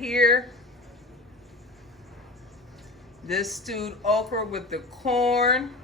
here. This stewed okra with the corn.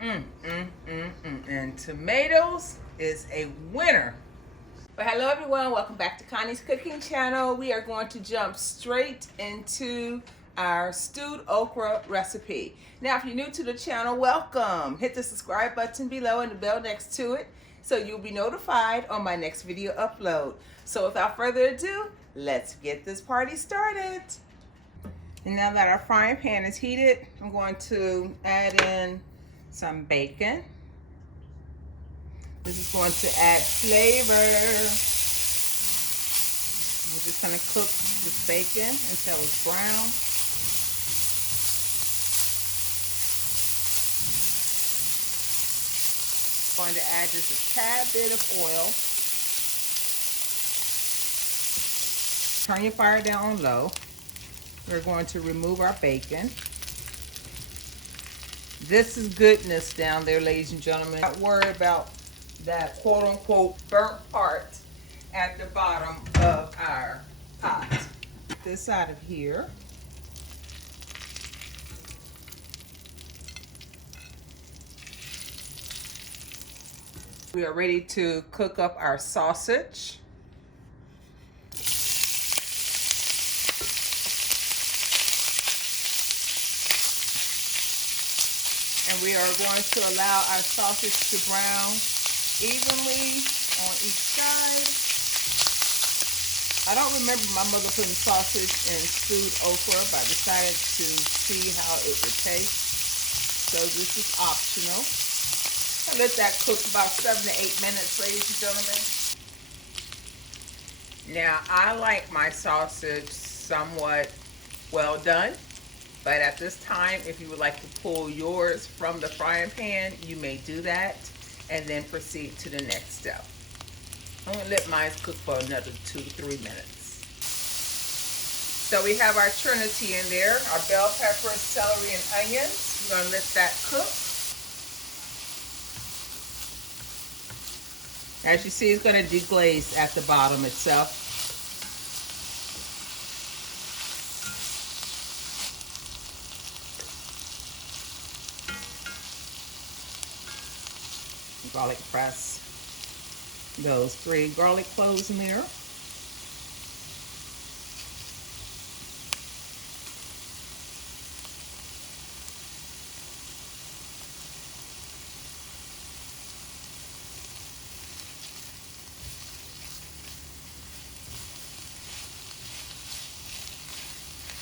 And tomatoes is a winner. But hello everyone, welcome back to Connie's Cooking Channel. We are going to jump straight into our stewed okra recipe. Now, if you're new to the channel, welcome. Hit the subscribe button below and the bell next to it so you'll be notified on my next video upload. So without further ado, let's get this party started. And now that our frying pan is heated, I'm going to add in some bacon. This is going to add flavor. We're just going to cook this bacon until it's brown. I'm going to add just a tad bit of oil. Turn your fire down on low. We're going to remove our bacon. This is goodness down there, ladies and gentlemen. Don't worry about that quote-unquote burnt part at the bottom of our pot. This out of here. We are ready to cook up our sausage. And we are going to allow our sausage to brown evenly on each side. I don't remember my mother putting sausage in stewed okra, but I decided to see how it would taste. So this is optional. I'll let that cook about 7 to 8 minutes, ladies and gentlemen. Now, I like my sausage somewhat well done. But at this time, if you would like to pull yours from the frying pan, you may do that and then proceed to the next step. I'm going to let mine cook for another 2 to 3 minutes. So we have our trinity in there, our bell peppers, celery, and onions. We're going to let that cook. As you see, it's going to deglaze at the bottom itself. Garlic press, those 3 garlic cloves in there.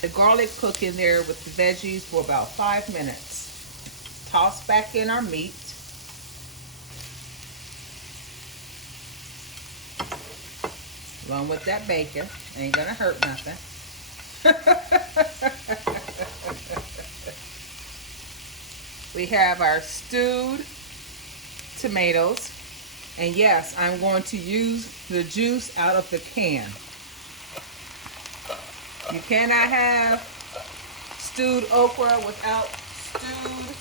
The garlic cook in there with the veggies for about 5 minutes. Toss back in our meat. Along with that bacon. Ain't gonna hurt nothing. We have our stewed tomatoes. And yes, I'm going to use the juice out of the can. You cannot have stewed okra without stewed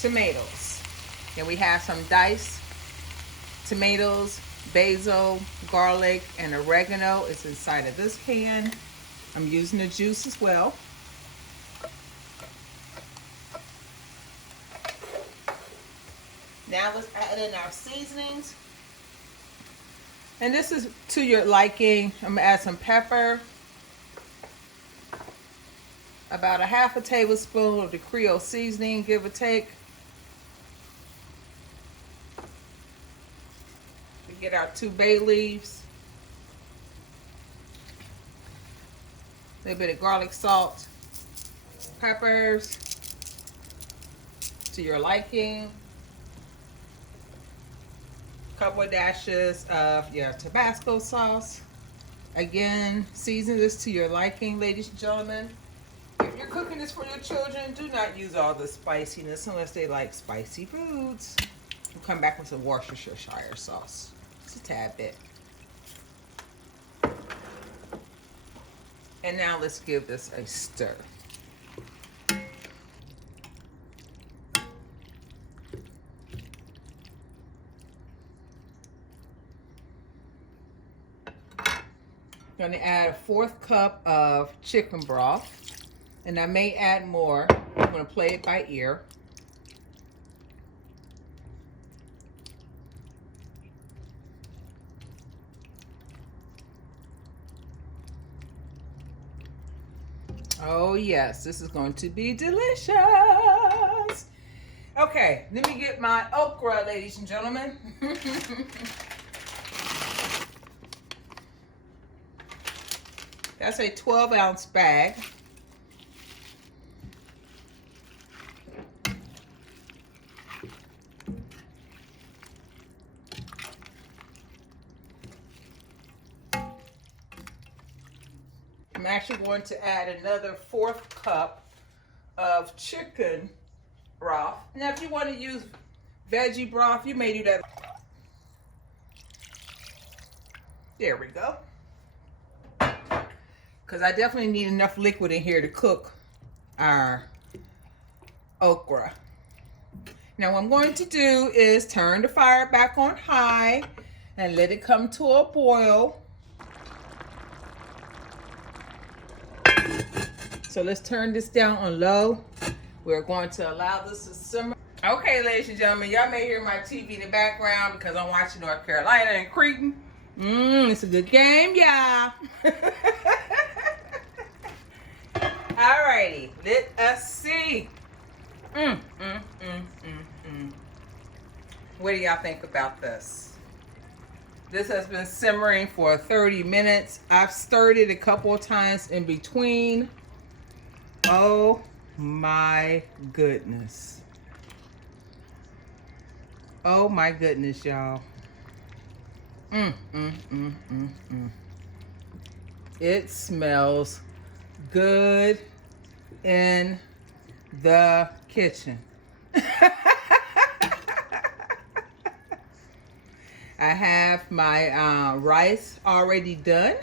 tomatoes. And we have some diced tomatoes, basil, garlic, and oregano is inside of this pan. I'm using the juice as well. Now let's add in our seasonings. And this is to your liking. I'm gonna add some pepper, about a half a tablespoon of the Creole seasoning, give or take. Get our 2 bay leaves, a little bit of garlic salt, peppers to your liking, a couple of dashes of your Tabasco sauce. Again, season this to your liking, ladies and gentlemen. If you're cooking this for your children, do not use all the spiciness unless they like spicy foods. We'll come back with some Worcestershire sauce. A tad bit. And now let's give this a stir. I'm going to add a 1/4 cup of chicken broth. And I may add more. I'm going to play it by ear. Oh yes, this is going to be delicious. Okay, let me get my okra, ladies and gentlemen. That's a 12-ounce bag. I'm actually going to add another 1/4 cup of chicken broth. Now, if you want to use veggie broth, you may do that. There we go. Because I definitely need enough liquid in here to cook our okra. Now, what I'm going to do is turn the fire back on high and let it come to a boil. So let's turn this down on low. We're going to allow this to simmer. Okay, ladies and gentlemen, y'all may hear my TV in the background because I'm watching North Carolina and Cretan. It's a good game, y'all. Alrighty, let us see. What do y'all think about this? This has been simmering for 30 minutes. I've stirred it a couple of times in between. Oh my goodness. Oh my goodness, y'all. It smells good in the kitchen. I have my rice already done.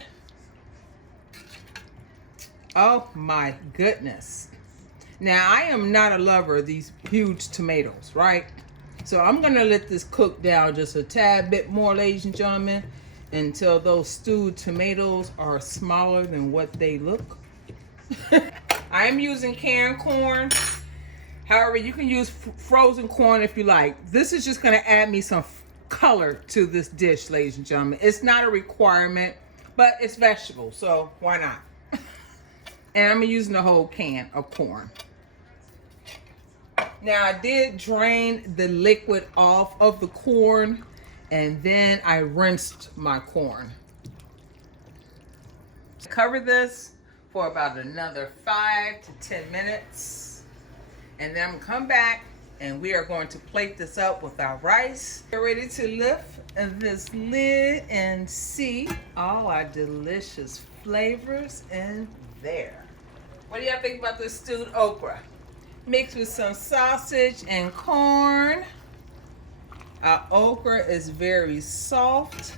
Oh my goodness. Now, I am not a lover of these huge tomatoes, right? So I'm gonna let this cook down just a tad bit more, ladies and gentlemen, until those stewed tomatoes are smaller than what they look. I am using canned corn. However, you can use frozen corn if you like. This is just gonna add me some color to this dish, ladies and gentlemen. It's not a requirement, but it's vegetable, so why not? And I'm using the whole can of corn. Now, I did drain the liquid off of the corn, and then I rinsed my corn. Cover this for about another 5 to 10 minutes. And then I'm gonna come back and we are going to plate this up with our rice. Get ready to lift this lid and see all our delicious flavors in there. What do y'all think about this stewed okra? Mixed with some sausage and corn. Our okra is very soft.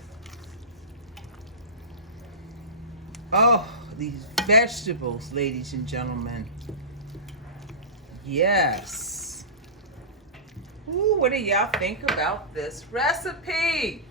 Oh, these vegetables, ladies and gentlemen. Yes. Ooh, what do y'all think about this recipe?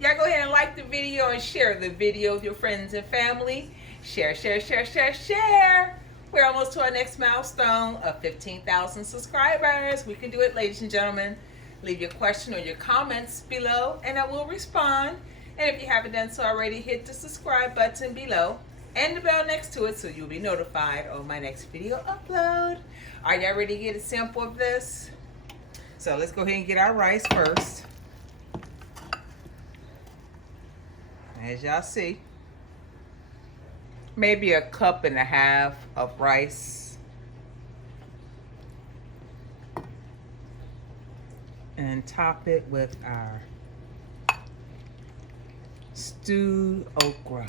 Y'all go ahead and like the video and share the video with your friends and family. Share, share, share, share, share. We're almost to our next milestone of 15,000 subscribers. We can do it, ladies and gentlemen. Leave your question or your comments below and I will respond. And if you haven't done so already, hit the subscribe button below and the bell next to it so you'll be notified of my next video upload. Are y'all ready to get a sample of this? So let's go ahead and get our rice first. As y'all see, maybe 1.5 cups of rice. And top it with our stewed okra.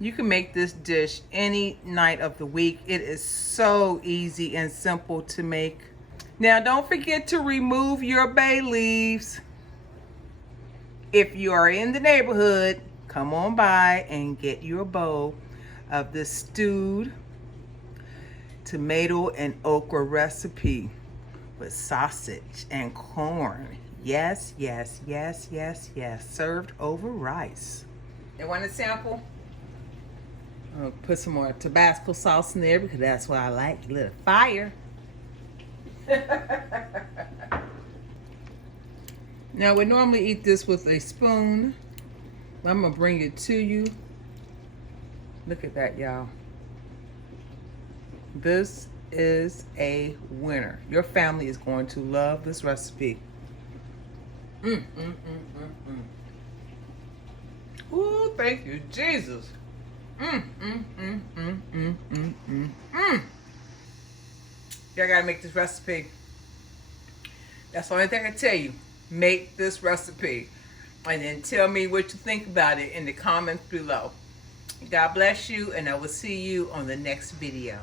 You can make this dish any night of the week. It is so easy and simple to make. Now, don't forget to remove your bay leaves. If you are in the neighborhood, come on by and get your bowl of this stewed tomato and okra recipe with sausage and corn. Yes, yes, yes, yes, yes. Served over rice. They want a sample? I'm gonna put some more Tabasco sauce in there because that's what I like. A little fire. Now we normally eat this with a spoon. I'm gonna bring it to you. Look at that, y'all. This is a winner. Your family is going to love this recipe. Ooh, thank you, Jesus. Y'all gotta make this recipe. That's the only thing I can tell you. Make this recipe. And then tell me what you think about it in the comments below. God bless you, and I will see you on the next video.